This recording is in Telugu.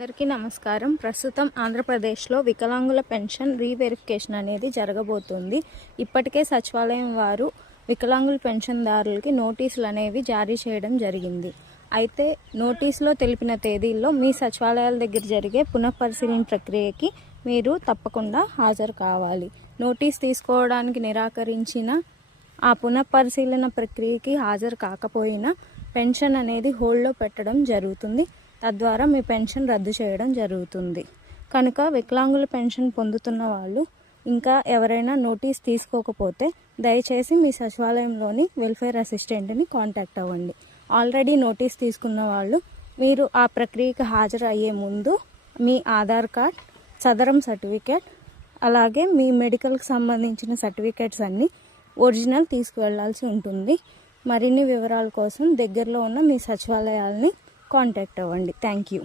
అందరికీ నమస్కారం. ప్రస్తుతం ఆంధ్రప్రదేశ్లో వికలాంగుల పెన్షన్ రీవెరిఫికేషన్ అనేది జరగబోతుంది. ఇప్పటికే సచివాలయం వారు వికలాంగుల పెన్షన్దారులకి నోటీసులు అనేవి జారీ చేయడం జరిగింది. అయితే నోటీసులో తెలిపిన తేదీల్లో మీ సచివాలయాల దగ్గర జరిగే పునఃపరిశీలన ప్రక్రియకి మీరు తప్పకుండా హాజరు కావాలి. నోటీస్ తీసుకోవడానికి నిరాకరించిన ఆ పునఃపరిశీలన ప్రక్రియకి హాజరు కాకపోయినా పెన్షన్ అనేది హోల్డ్లో పెట్టడం జరుగుతుంది. తద్వారా మీ పెన్షన్ రద్దు చేయడం జరుగుతుంది. కనుక వికలాంగుల పెన్షన్ పొందుతున్న వాళ్ళు ఇంకా ఎవరైనా నోటీస్ తీసుకోకపోతే దయచేసి మీ సచివాలయంలోని వెల్ఫేర్ అసిస్టెంట్ని కాంటాక్ట్ అవ్వండి. ఆల్రెడీ నోటీస్ తీసుకున్న వాళ్ళు మీరు ఆ ప్రక్రియకు హాజరు అయ్యే ముందు మీ ఆధార్ కార్డ్ సదరం సర్టిఫికేట్ అలాగే మీ మెడికల్కి సంబంధించిన సర్టిఫికేట్స్ అన్నీ ఒరిజినల్ తీసుకువెళ్ళాల్సి ఉంటుంది. మరిన్ని వివరాల కోసం దగ్గరలో ఉన్న మీ సచివాలయాల్ని కాంటాక్ట్ అవ్వండి. Thank you.